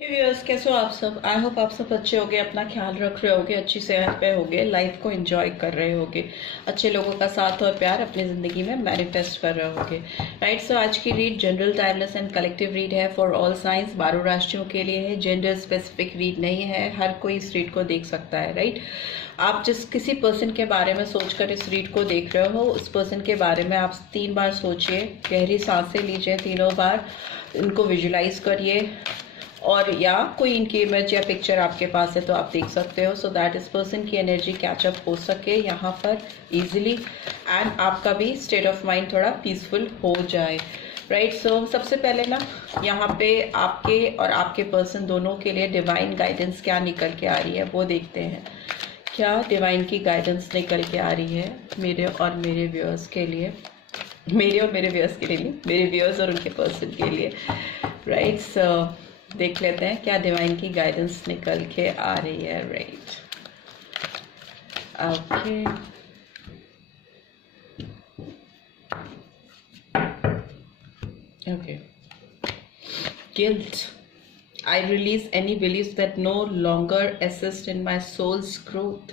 Viewers, कैसे हो आप सब। आई होप आप सब अच्छे होगे, अपना ख्याल रख रहे होगे, अच्छी सेहत पे होगे, लाइफ को एंजॉय कर रहे होगे, अच्छे लोगों का साथ और प्यार अपनी ज़िंदगी में मैनिफेस्ट कर रहे होगे। राइट, सो आज की read general, timeless and collective read है फॉर ऑल साइंस, 12 राशियों के लिए है। जेंडर स्पेसिफिक रीड नहीं है, हर कोई इस रीड को देख सकता है। राइट, आप जिस किसी पर्सन के बारे में सोचकर इस रीड को देख रहे हो, उस पर्सन के बारे में आप 3 बार सोचिए, गहरी सांसें लीजिए, तीनों बार इनको विजुलाइज करिए, और या कोई इनकी इमेज या पिक्चर आपके पास है तो आप देख सकते हो, सो दैट इस पर्सन की एनर्जी कैचअप हो सके यहाँ पर इजीली, एंड आपका भी स्टेट ऑफ माइंड थोड़ा पीसफुल हो जाए। राइट, सो सबसे पहले ना यहाँ पे आपके और आपके पर्सन दोनों के लिए डिवाइन गाइडेंस क्या निकल के आ रही है वो देखते हैं। क्या डिवाइन की गाइडेंस निकल के आ रही है मेरे और मेरे व्यूअर्स के लिए, मेरे और मेरे व्यूअर्स के लिए, मेरे व्यूअर्स और उनके पर्सन के लिए। राइट, सो देख लेते हैं क्या डिवाइन की गाइडेंस निकल के आ रही है। Right, okay, okay, guilt, I release any beliefs that no longer assist in my soul's growth.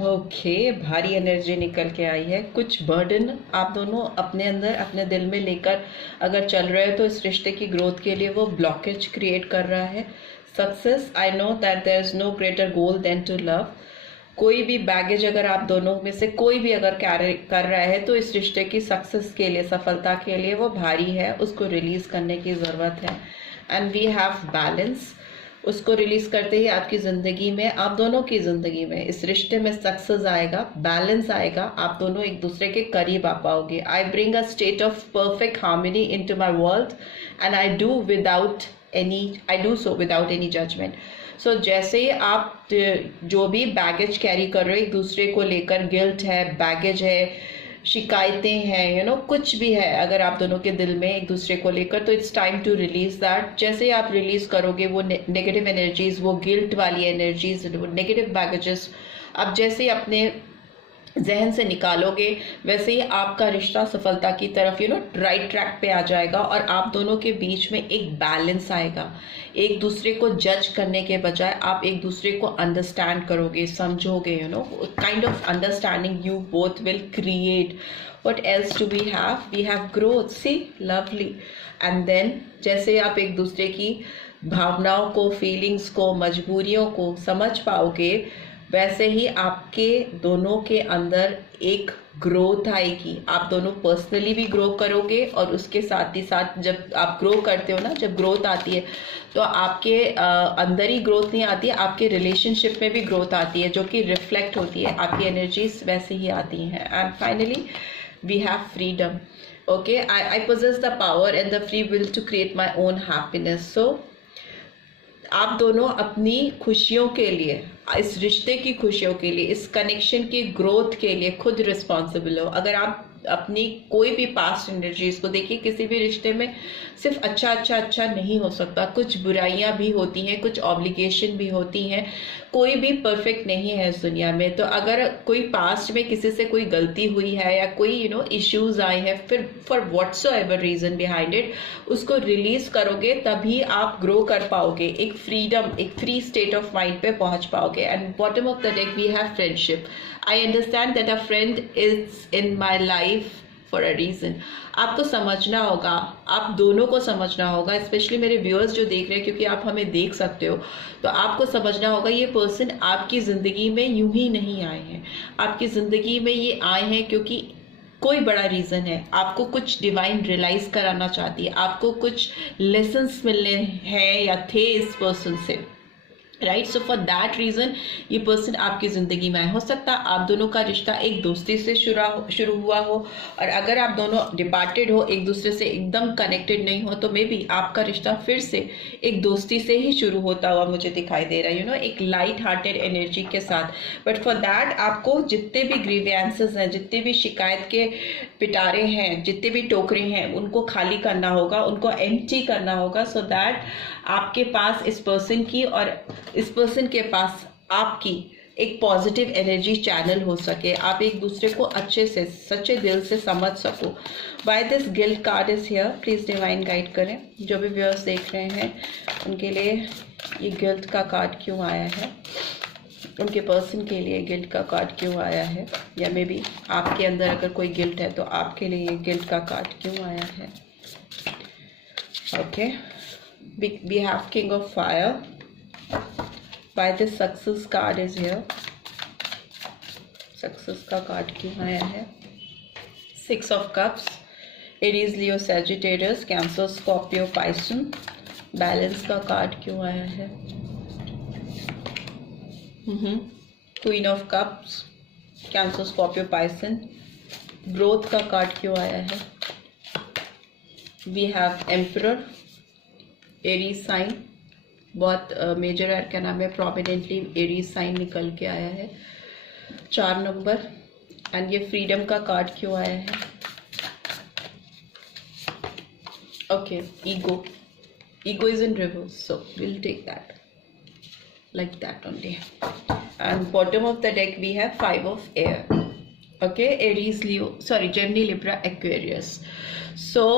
Okay, भारी एनर्जी निकल के आई है। कुछ बर्डन आप दोनों अपने अंदर अपने दिल में लेकर अगर चल रहे हो तो इस रिश्ते की ग्रोथ के लिए वो ब्लॉकेज क्रिएट कर रहा है। Success, I know that there is no greater goal than to love. कोई भी बैगेज अगर आप दोनों में से कोई भी अगर कैरी कर रहा है तो इस रिश्ते की सक्सेस के लिए, सफलता के लिए वो भारी है, उसको रिलीज करने की ज़रूरत है। एंड वी हैव बैलेंस, उसको रिलीज करते ही आपकी ज़िंदगी में, आप दोनों की ज़िंदगी में, इस रिश्ते में सक्सेस आएगा, बैलेंस आएगा, आप दोनों एक दूसरे के करीब आ पाओगे। I bring a state of perfect harmony into my world and I do so without any judgement. So जैसे ही आप जो भी बैगेज कैरी कर रहे हो एक दूसरे को लेकर, गिल्ट है, बैगेज है, शिकायतें हैं, कुछ भी है अगर आप दोनों के दिल में एक दूसरे को लेकर, तो it's time to release that. जैसे ही आप रिलीज करोगे वो नेगेटिव एनर्जीज, वो गिल्ट वाली एनर्जीज, वो नेगेटिव बैगेजेस आप जैसे ही अपने जहन से निकालोगे, वैसे ही आपका रिश्ता सफलता की तरफ राइट ट्रैक पे आ जाएगा, और आप दोनों के बीच में एक बैलेंस आएगा। एक दूसरे को जज करने के बजाय आप एक दूसरे को अंडरस्टैंड करोगे, समझोगे, kind of understanding you both will create. What else do we have growth, see, lovely. And then जैसे आप एक दूसरे की भावनाओं को, फीलिंग्स को, मजबूरियों को समझ पाओगे, वैसे ही आपके दोनों के अंदर एक ग्रोथ आएगी। आप दोनों पर्सनली भी ग्रो करोगे, और उसके साथ ही साथ जब आप ग्रो करते हो ना, जब ग्रोथ आती है तो आपके अंदर ही ग्रोथ नहीं आती है, आपके रिलेशनशिप में भी ग्रोथ आती है, जो कि रिफ्लेक्ट होती है, आपकी एनर्जीज वैसे ही आती हैं। And finally we have freedom. Okay, I possess the power and the free will to create my own happiness. So आप दोनों अपनी खुशियों के लिए, इस रिश्ते की खुशियों के लिए, इस कनेक्शन की ग्रोथ के लिए खुद रिस्पॉन्सिबल हो। अगर आप अपनी कोई भी पास्ट एनर्जीज को देखिए, किसी भी रिश्ते में सिर्फ अच्छा नहीं हो सकता, कुछ बुराइयां भी होती हैं, कुछ ऑब्लिगेशन भी होती हैं, कोई भी परफेक्ट नहीं है इस दुनिया में। तो अगर कोई पास्ट में किसी से कोई गलती हुई है या कोई इश्यूज आए हैं, फिर for whatsoever reason behind it, उसको रिलीज करोगे तभी आप ग्रो कर पाओगे, एक फ्रीडम, एक फ्री स्टेट ऑफ माइंड पे पहुंच पाओगे। And bottom of the deck we have friendship. I understand that a friend is in my life for a reason. आपको समझना होगा, आप दोनों को समझना होगा, स्पेशली मेरे व्यूअर्स जो देख रहे हैं, क्योंकि आप हमें देख सकते हो, तो आपको समझना होगा ये पर्सन आपकी ज़िंदगी में यूं ही नहीं आए हैं। आपकी ज़िंदगी में ये आए हैं क्योंकि कोई बड़ा रीज़न है, आपको कुछ डिवाइन रियलाइज कराना चाहती है, आपको कुछ लेसन्स मिलने हैं या थे इस पर्सन से। Right, so for that reason ये पर्सन आपकी ज़िंदगी में हो सकता है आप दोनों का रिश्ता एक दोस्ती से शुरू हुआ हो, और अगर आप दोनों डिपार्टेड हो, एक दूसरे से एकदम कनेक्टेड नहीं हो, तो मे बी आपका रिश्ता फिर से एक दोस्ती से ही शुरू होता हुआ मुझे दिखाई दे रहा है, एक लाइट हार्टेड एनर्जी के साथ। बट फॉर दैट आपको जितने भी ग्रीवियंसेस हैं, जितने भी शिकायत के पिटारे हैं, जितने भी टोकरे हैं, उनको खाली करना होगा, उनको एम्प्टी करना होगा, सो दैट आपके पास इस पर्सन की और इस पर्सन के पास आपकी एक पॉजिटिव एनर्जी चैनल हो सके, आप एक दूसरे को अच्छे से सच्चे दिल से समझ सको। Why this guilt card is here, please divine guide करें। जो भी व्यूअर्स देख रहे हैं उनके लिए ये गिल्ट का कार्ड क्यों आया है, उनके पर्सन के लिए गिल्ट का कार्ड क्यों आया है, या मे बी आपके अंदर अगर कोई गिल्ट है तो आपके लिए ये गिल्ट का कार्ड क्यों आया है। Okay, we have king of fire. Why this success card is here? Success का कार्ड क्यों आया है? 6 of cups, Aries, Leo, Sagittarius, Cancer, Scorpio, Pisces. Balance का कार्ड क्यों आया है? Queen of cups, Cancer, Scorpio, Pisces. Growth का card क्यों आया है? We have emperor, Aries sign, बहुत मेजर का नाम है, प्रोमिनेंटली एरीज साइन निकल के आया है। 4 नंबर, एंड ये फ्रीडम का कार्ड क्यों आया है? Okay, ego is in reverse, so will take that like that only. And bottom of the deck we have 5 of air. Okay, Aries, Leo, sorry, Gemini, Libra, Aquarius. So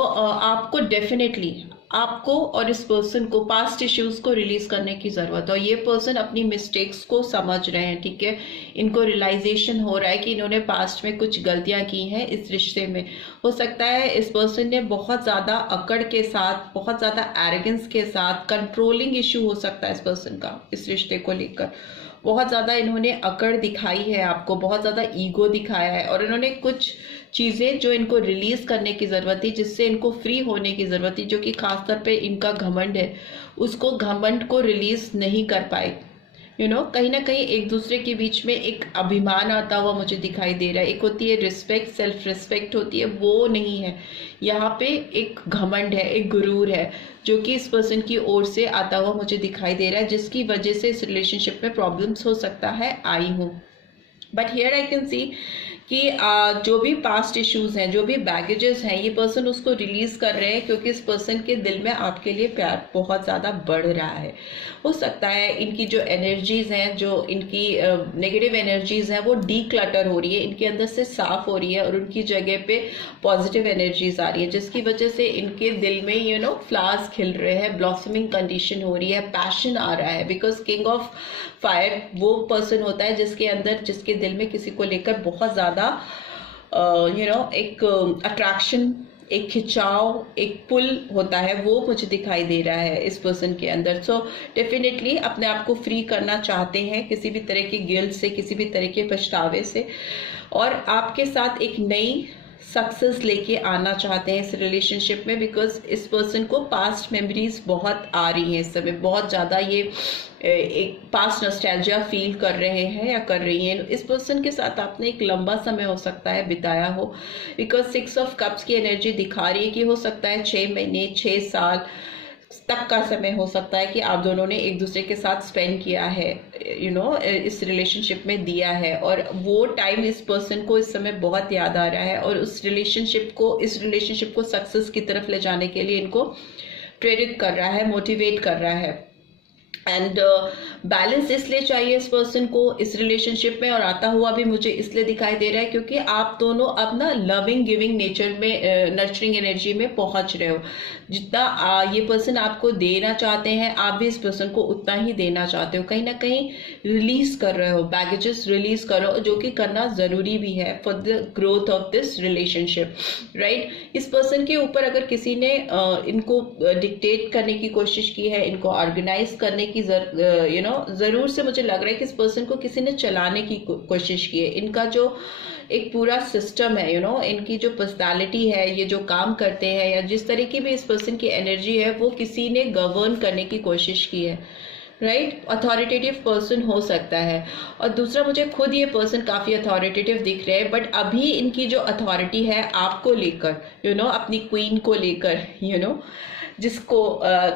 आपको definitely आपको और इस person को past issues को release करने की जरूरत है। और ये पर्सन अपनी मिस्टेक्स को समझ रहे हैं, ठीक है, इनको रियलाइजेशन हो रहा है कि इन्होंने पास्ट में कुछ गलतियां की हैं इस रिश्ते में। हो सकता है इस पर्सन ने बहुत ज्यादा अकड़ के साथ, बहुत ज्यादा एरोगेंस के साथ, कंट्रोलिंग इश्यू हो सकता है इस पर्सन का इस रिश्ते को लेकर। बहुत ज़्यादा इन्होंने अकड़ दिखाई है आपको, बहुत ज़्यादा ईगो दिखाया है, और इन्होंने कुछ चीज़ें जो इनको रिलीज करने की ज़रूरत थी, जिससे इनको फ्री होने की ज़रूरत थी, जो कि खासतौर पे इनका घमंड है, उसको घमंड को रिलीज नहीं कर पाए। कहीं ना कहीं एक दूसरे के बीच में एक अभिमान आता हुआ मुझे दिखाई दे रहा है। एक होती है रिस्पेक्ट, सेल्फ रिस्पेक्ट होती है, वो नहीं है यहाँ पे। एक घमंड है, एक गुरूर है, जो कि इस पर्सन की ओर से आता हुआ मुझे दिखाई दे रहा है, जिसकी वजह से इस रिलेशनशिप में प्रॉब्लम्स हो सकता है आई हूँ। But here I can see कि जो भी पास्ट इश्यूज हैं, जो भी बैगेजेस हैं, ये पर्सन उसको रिलीज कर रहे हैं, क्योंकि इस पर्सन के दिल में आपके लिए प्यार बहुत ज़्यादा बढ़ रहा है। हो सकता है इनकी जो एनर्जीज हैं, जो इनकी नेगेटिव एनर्जीज हैं, वो डीक्लटर हो रही है, इनके अंदर से साफ हो रही है, और उनकी जगह पे पॉजिटिव एनर्जीज आ रही है, जिसकी वजह से इनके दिल में फ्लावर्स खिल रहे हैं, ब्लॉसमिंग कंडीशन हो रही है, पैशन आ रहा है। बिकॉज किंग ऑफ फायर वो पर्सन होता है जिसके अंदर, जिसके दिल में किसी को लेकर बहुत ज़्यादा एक अट्रैक्शन, एक खिंचाव, एक पुल होता है, वो मुझे दिखाई दे रहा है इस पर्सन के अंदर। सो डेफिनेटली अपने आप को फ्री करना चाहते हैं किसी भी तरह के गिल्ट से, किसी भी तरह के पछतावे से, और आपके साथ एक नई सक्सेस लेके आना चाहते हैं इस रिलेशनशिप में। बिकॉज इस पर्सन को पास्ट मेमोरीज बहुत आ रही हैं इस समय, बहुत ज़्यादा ये एक पास्ट नॉस्टैल्जिया फील कर रहे हैं या कर रही हैं। इस पर्सन के साथ आपने एक लंबा समय हो सकता है बिताया हो, बिकॉज 6 ऑफ कप्स की एनर्जी दिखा रही है कि हो सकता है 6 महीने, 6 साल तक का समय हो सकता है कि आप दोनों ने एक दूसरे के साथ स्पेंड किया है, इस रिलेशनशिप में दिया है, और वो टाइम इस पर्सन को इस समय बहुत याद आ रहा है, और इस रिलेशनशिप को सक्सेस की तरफ ले जाने के लिए इनको प्रेरित कर रहा है, मोटिवेट कर रहा है। एंड बैलेंस इसलिए चाहिए इस पर्सन को इस रिलेशनशिप में, और आता हुआ भी मुझे इसलिए दिखाई दे रहा है क्योंकि आप दोनों अब ना लविंग गिविंग नेचर में, नर्चरिंग एनर्जी में पहुंच रहे हो। जितना ये पर्सन आपको देना चाहते हैं, आप भी इस पर्सन को उतना ही देना चाहते हो। कहीं ना कहीं रिलीज कर रहे हो, बैगेजेस रिलीज करो, जो कि करना जरूरी भी है for the growth of this relationship, right. इस पर्सन के ऊपर अगर किसी ने इनको डिक्टेट करने की कोशिश की है, इनको ऑर्गेनाइज करने की जरूर से मुझे लग रहा है कि इस पर्सन को किसी ने चलाने की कोशिश की है। इनका जो एक पूरा सिस्टम है, इनकी जो पर्सनालिटी है, ये जो काम करते हैं, या जिस तरह की भी इस पर्सन की एनर्जी है, वो किसी ने गवर्न करने की कोशिश की है, राइट। अथॉरिटेटिव पर्सन हो सकता है। और दूसरा, मुझे खुद ये पर्सन काफ़ी अथॉरिटेटिव दिख रहे हैं, बट अभी इनकी जो अथॉरिटी है आपको लेकर, अपनी क्वीन को लेकर, जिसको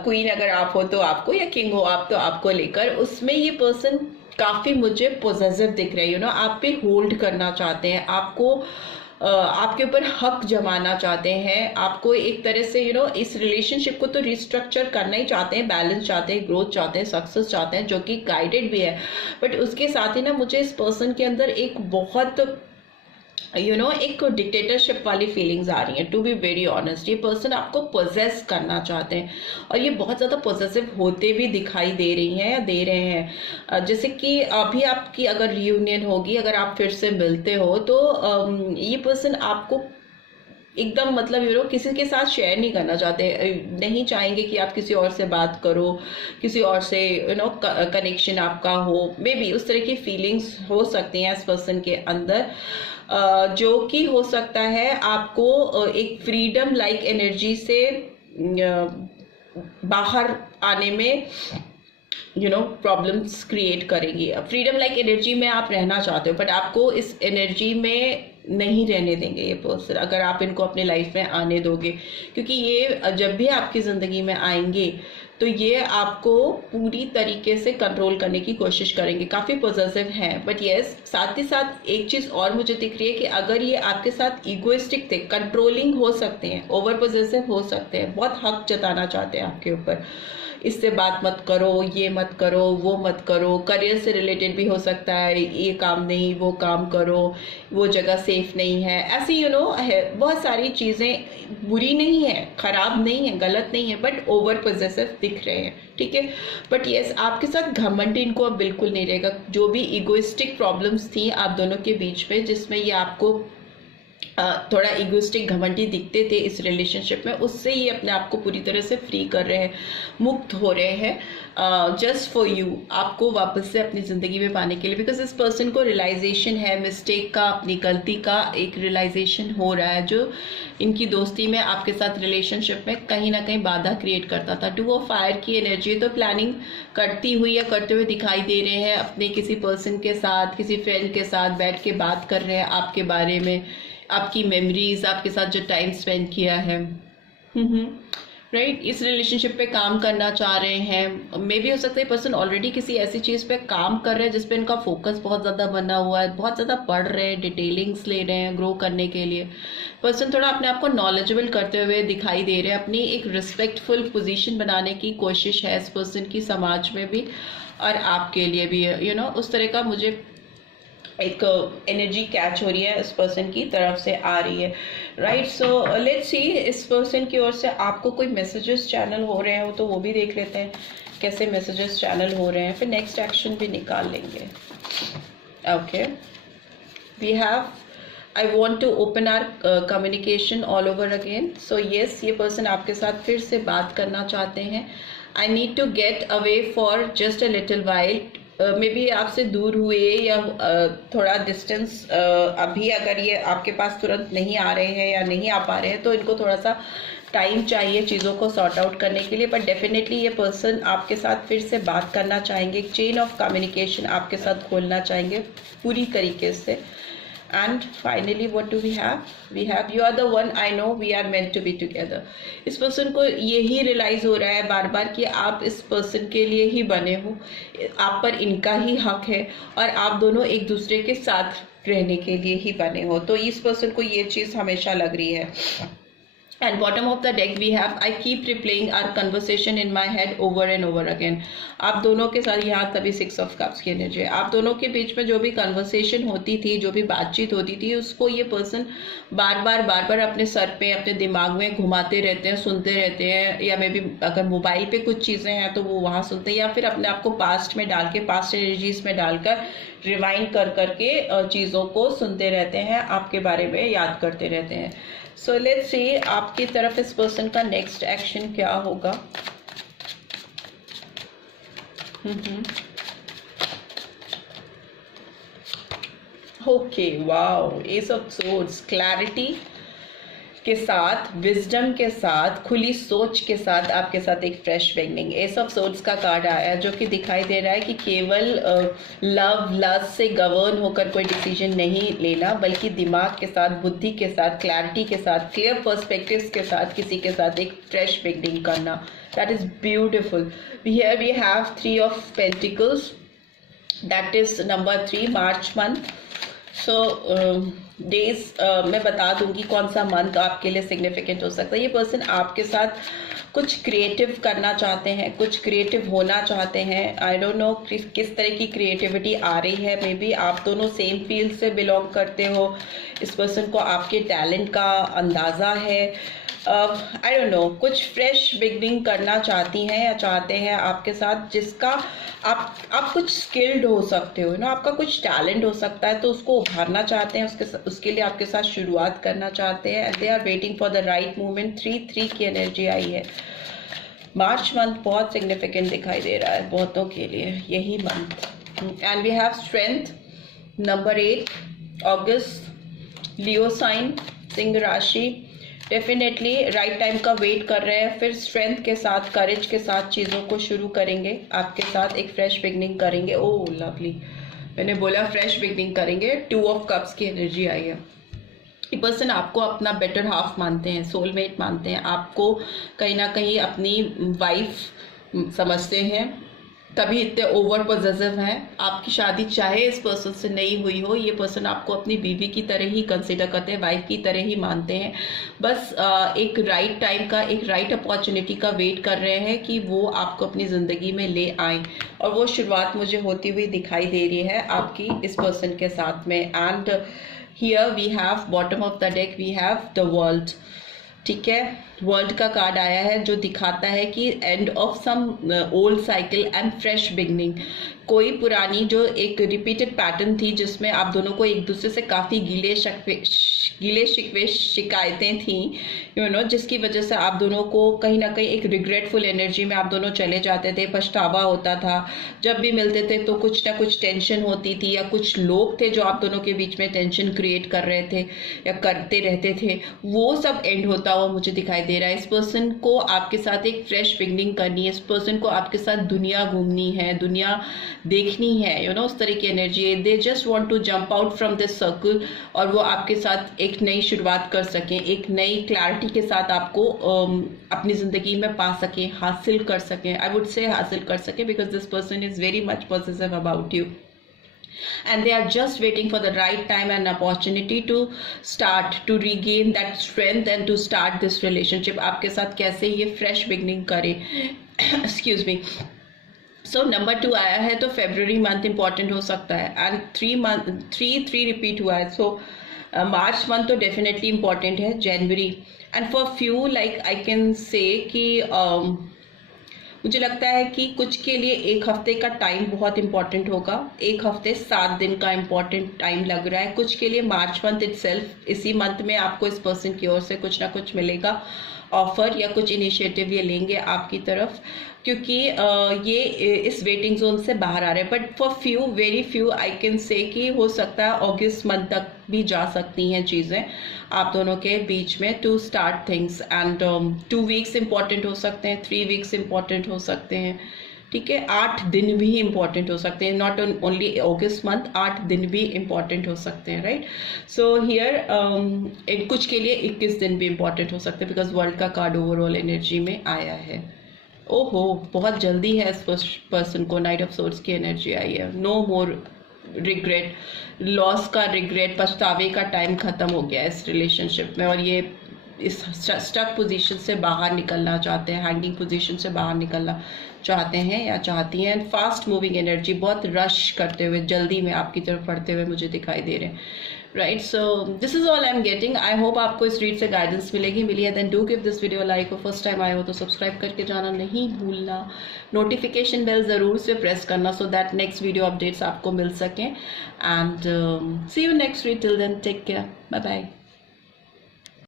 क्वीन अगर आप हो तो आपको, या किंग हो आप तो आपको लेकर, उसमें ये पर्सन काफ़ी मुझे पॉजिटिव दिख रहे हैं। आप पे होल्ड करना चाहते हैं, आपको आपके ऊपर हक जमाना चाहते हैं, आपको एक तरह से इस रिलेशनशिप को तो रिस्ट्रक्चर करना ही चाहते हैं, बैलेंस चाहते हैं, ग्रोथ चाहते हैं, सक्सेस चाहते हैं, जो कि गाइडेड भी है। बट उसके साथ ही ना मुझे इस पर्सन के अंदर एक बहुत एक डिक्टेटरशिप वाली फीलिंग्स आ रही हैं। टू बी वेरी ऑनेस्ट, ये पर्सन आपको पोजेस करना चाहते हैं और ये बहुत ज़्यादा पॉजिटिव होते भी दिखाई दे रही हैं या दे रहे हैं। जैसे कि अभी आपकी अगर रियूनियन होगी, अगर आप फिर से मिलते हो, तो ये पर्सन आपको एकदम मतलब किसी के साथ शेयर नहीं करना चाहते, नहीं चाहेंगे कि आप किसी और से बात करो, किसी और से कनेक्शन आपका हो। मे बी उस तरह की फीलिंग्स हो सकती हैं इस पर्सन के अंदर, जो कि हो सकता है आपको एक फ्रीडम लाइक एनर्जी से बाहर आने में प्रॉब्लम्स क्रिएट करेगी। फ्रीडम लाइक एनर्जी में आप रहना चाहते हो, बट आपको इस एनर्जी में नहीं रहने देंगे ये पर्सन, अगर आप इनको अपने लाइफ में आने दोगे। क्योंकि ये जब भी आपकी ज़िंदगी में आएंगे तो ये आपको पूरी तरीके से कंट्रोल करने की कोशिश करेंगे, काफ़ी पॉजिटिव हैं। बट यस, साथ ही साथ एक चीज़ और मुझे दिख रही है कि अगर ये आपके साथ इगोइस्टिक थे, कंट्रोलिंग हो सकते हैं, ओवर पॉजिटिव हो सकते हैं, बहुत हक जताना चाहते हैं आपके ऊपर, इससे बात मत करो, ये मत करो, वो मत करो। करियर से रिलेटेड भी हो सकता है, ये काम नहीं, वो काम करो, वो जगह सेफ नहीं है, ऐसी है। बहुत सारी चीज़ें बुरी नहीं है, खराब नहीं है, गलत नहीं है, बट ओवर पॉजिटिव दिख रहे हैं, ठीक है। बट यस, आपके साथ घमंड इनको अब बिल्कुल नहीं रहेगा। जो भी इगोइस्टिक प्रॉब्लम्स थी आप दोनों के बीच में, जिसमें ये आपको थोड़ा इगोइस्टिक घमंडी दिखते थे इस रिलेशनशिप में, उससे ही अपने आप को पूरी तरह से फ्री कर रहे हैं, मुक्त हो रहे हैं, जस्ट फॉर यू, आपको वापस से अपनी ज़िंदगी में पाने के लिए। बिकॉज इस पर्सन को रियलाइजेशन है मिस्टेक का, अपनी गलती का एक रियलाइजेशन हो रहा है, जो इनकी दोस्ती में, आपके साथ रिलेशनशिप में कहीं ना कहीं बाधा क्रिएट करता था। टू वो फायर की एनर्जी तो प्लानिंग करती हुई या करते हुए दिखाई दे रहे हैं, अपने किसी पर्सन के साथ, किसी फ्रेंड के साथ बैठ के बात कर रहे हैं आपके बारे में, आपकी मेमोरीज, आपके साथ जो टाइम स्पेंड किया है, राइट। इस रिलेशनशिप पे काम करना चाह रहे हैं। मे भी हो सकता है पर्सन ऑलरेडी किसी ऐसी चीज़ पे काम कर रहे हैं जिस पे इनका फोकस बहुत ज़्यादा बना हुआ है, बहुत ज़्यादा पढ़ रहे हैं, डिटेलिंग्स ले रहे हैं ग्रो करने के लिए। पर्सन थोड़ा अपने आप को नॉलेजेबल करते हुए दिखाई दे रहे हैं, अपनी एक रिस्पेक्टफुल पोजीशन बनाने की कोशिश है इस पर्सन की, समाज में भी और आपके लिए भी, उस तरह का मुझे एक एनर्जी कैच हो रही है, इस पर्सन की तरफ से आ रही है, राइट। सो लेट्स सी, इस पर्सन की ओर से आपको कोई मैसेजेस चैनल हो रहे हैं तो वो भी देख लेते हैं कैसे मैसेजेस चैनल हो रहे हैं, फिर नेक्स्ट एक्शन भी निकाल लेंगे। Okay, we have I want to open our communication all over again. So yes, ये पर्सन आपके साथ फिर से बात करना चाहते हैं। I need to get away for just a little while. Maybe आपसे दूर हुए या थोड़ा डिस्टेंस, अभी अगर ये आपके पास तुरंत नहीं आ रहे हैं या नहीं आ पा रहे हैं तो इनको थोड़ा सा टाइम चाहिए चीज़ों को सॉर्ट आउट करने के लिए। बट डेफिनेटली ये पर्सन आपके साथ फिर से बात करना चाहेंगे, एक चेन ऑफ कम्युनिकेशन आपके साथ खोलना चाहेंगे पूरी तरीके से। And finally what do we have? We have you are the one, I know we are meant to be together. इस पर्सन को यही रियलाइज हो रहा है बार बार कि आप इस पर्सन के लिए ही बने हो, आप पर इनका ही हक है और आप दोनों एक दूसरे के साथ रहने के लिए ही बने हो। तो इस पर्सन को ये चीज़ हमेशा लग रही है। And bottom of the deck we have I keep replaying our conversation in my head over and over again. आप दोनों के साथ यहाँ तभी 6 of cups की एनर्जी है। आप दोनों के बीच में जो भी कन्वर्सेशन होती थी, जो भी बातचीत होती थी, उसको ये पर्सन बार बार अपने सर पे, अपने दिमाग में घुमाते रहते हैं, सुनते रहते हैं, या मे बी अगर मोबाइल पे कुछ चीज़ें हैं तो वो वहाँ सुनते हैं, या फिर अपने आप को पास्ट में डाल के, पास्ट एनर्जीज में डालकर रिवाइंड कर करके चीज़ों को सुनते रहते हैं, आपके बारे में याद करते रहते हैं। सो लेट्स सी आपकी तरफ इस पर्सन का नेक्स्ट एक्शन क्या होगा। Okay, wow, S of swords, clarity के साथ, विजडम के साथ, खुली सोच के साथ आपके साथ एक fresh beginning. S of swords का कार्ड आया है जो कि दिखाई दे रहा है कि केवल लव लस्ट से गवर्न होकर कोई डिसीजन नहीं लेना, बल्कि दिमाग के साथ, बुद्धि के साथ, क्लैरिटी के साथ, क्लियर पर्सपेक्टिव्स के साथ किसी के साथ एक फ्रेश बिगनिंग करना। That is beautiful. Here we have 3 of Pentacles, that is number 3, March month. So days मैं बता दूंगी कौन सा मंथ आपके लिए सिग्निफिकेंट हो सकता है। ये पर्सन आपके साथ कुछ क्रिएटिव करना चाहते हैं, कुछ क्रिएटिव होना चाहते हैं। आई डोंट नो किस तरह की क्रिएटिविटी आ रही है। मे बी आप दोनों सेम फील्ड से बिलोंग करते हो। इस पर्सन को आपके टैलेंट का अंदाज़ा है। आई डोंट नो, कुछ फ्रेश बिगनिंग करना चाहती हैं या चाहते हैं आपके साथ, जिसका आप कुछ स्किल्ड हो सकते हो ना, आपका कुछ टैलेंट हो सकता है, तो उसको उभारना चाहते हैं, उसके लिए आपके साथ शुरुआत करना चाहते हैं। And they are waiting for the right movement. 3 की एनर्जी आई है। मार्च मंथ बहुत सिग्निफिकेंट दिखाई दे रहा है बहुतों के लिए, यही month. And we have strength, number 8, अगस्त, लियो साइन, सिंह राशि। डेफिनेटली राइट टाइम का वेट कर रहे हैं, फिर स्ट्रेंथ के साथ, करेज के साथ चीज़ों को शुरू करेंगे, आपके साथ एक फ्रेश बिगनिंग करेंगे। ओह लवली, मैंने बोला फ्रेश बिगनिंग करेंगे। 2 ऑफ कप्स की एनर्जी आई है। ये पर्सन आपको अपना बेटर हाफ मानते हैं, सोलमेट मानते हैं, आपको कहीं ना कहीं अपनी वाइफ समझते हैं, तभी इतने ओवर पॉजिटिव हैं। आपकी शादी चाहे इस पर्सन से नहीं हुई हो, ये पर्सन आपको अपनी बीवी की तरह ही कंसिडर करते हैं, वाइफ की तरह ही मानते हैं। बस एक राइट टाइम का, एक राइट अपॉर्चुनिटी का वेट कर रहे हैं कि वो आपको अपनी ज़िंदगी में ले आए, और वो शुरुआत मुझे होती हुई दिखाई दे रही है आपकी इस पर्सन के साथ में। And here we have bottom of the deck, we have the world. ठीक है, वर्ल्ड का कार्ड आया है जो दिखाता है कि end of some old cycle and fresh beginning. कोई पुरानी जो एक रिपीटेड पैटर्न थी, जिसमें आप दोनों को एक दूसरे से काफ़ी गिले शिकवे शिकायतें थी, यू नो, जिसकी वजह से आप दोनों को कहीं ना कहीं एक रिग्रेटफुल एनर्जी में आप दोनों चले जाते थे, पछतावा होता था। जब भी मिलते थे तो कुछ ना कुछ टेंशन होती थी, या कुछ लोग थे जो आप दोनों के बीच में टेंशन क्रिएट कर रहे थे या करते रहते थे, वो सब एंड होता हुआ मुझे दिखाई दे रहा है। इस पर्सन को आपके साथ एक फ्रेश बिगनिंग करनी है, इस पर्सन को आपके साथ दुनिया घूमनी है, दुनिया देखनी है, यू नो, उस तरह की एनर्जी है। They just want to jump out from this circle, और वो आपके साथ एक नई शुरुआत कर सकें, एक नई क्लैरिटी के साथ आपको अपनी ज़िंदगी में पा सकें, हासिल कर सकें। आई वुड से हासिल कर सकें, because this person is very much positive about you, and they are just waiting for the right time and opportunity to start to regain that strength and to start this relationship। आपके साथ कैसे ये fresh beginning करे। excuse me। So number 2 आया है, तो February month important हो सकता है। एंड 3 रिपीट हुआ है, सो मार्च मंथ तो डेफिनेटली इंपॉर्टेंट है। जनवरी, and for few like I can say कि मुझे लगता है कि कुछ के लिए 1 हफ्ते का टाइम बहुत इंपॉर्टेंट होगा। 1 हफ्ते 7 दिन का इंपॉर्टेंट टाइम लग रहा है कुछ के लिए। मार्च मंथ इटसेल्फ, इसी मंथ में आपको इस पर्सन की ओर से कुछ ना कुछ मिलेगा, ऑफर या कुछ इनिशिएटिव ये लेंगे आपकी तरफ, क्योंकि ये इस वेटिंग जोन से बाहर आ रहे हैं। But for few, very few, I can say कि हो सकता है अगस्त मंथ तक भी जा सकती हैं चीज़ें आप दोनों के बीच में, to start things. And 2 weeks important हो सकते हैं, 3 वीक्स इंपॉर्टेंट हो सकते हैं। ठीक है, 8 दिन भी इंपॉर्टेंट हो सकते हैं, नॉट ओनली अगस्त मंथ, 8 दिन भी इंपॉर्टेंट हो सकते हैं, राइट। सो हियर कुछ के लिए 21 दिन भी इंपॉर्टेंट हो सकते हैं, बिकॉज वर्ल्ड का कार्ड ओवरऑल एनर्जी में आया है। ओहो, बहुत जल्दी है इस पर्सन को नाइट ऑफ सोर्ड्स की एनर्जी आई है। नो मोर रिग्रेट, लॉस का रिग्रेट, पछतावे का टाइम खत्म हो गया इस रिलेशनशिप में, और ये इस स्टक पोजीशन से बाहर निकलना चाहते हैं, हैंगिंग पोजीशन से बाहर निकलना चाहते हैं या चाहती हैं। फास्ट मूविंग एनर्जी, बहुत रश करते हुए, जल्दी में आपकी तरफ बढ़ते हुए मुझे दिखाई दे रहे हैं, right. So this is all I am getting. I hope आपको इस रीड से गाइडेंस मिली है। Then do give this video like, और फर्स्ट टाइम आए हो तो सब्सक्राइब करके जाना नहीं भूलना, नोटिफिकेशन बेल ज़रूर से प्रेस करना, so that next video updates आपको मिल सकें। And see you next read, till then take care, bye bye.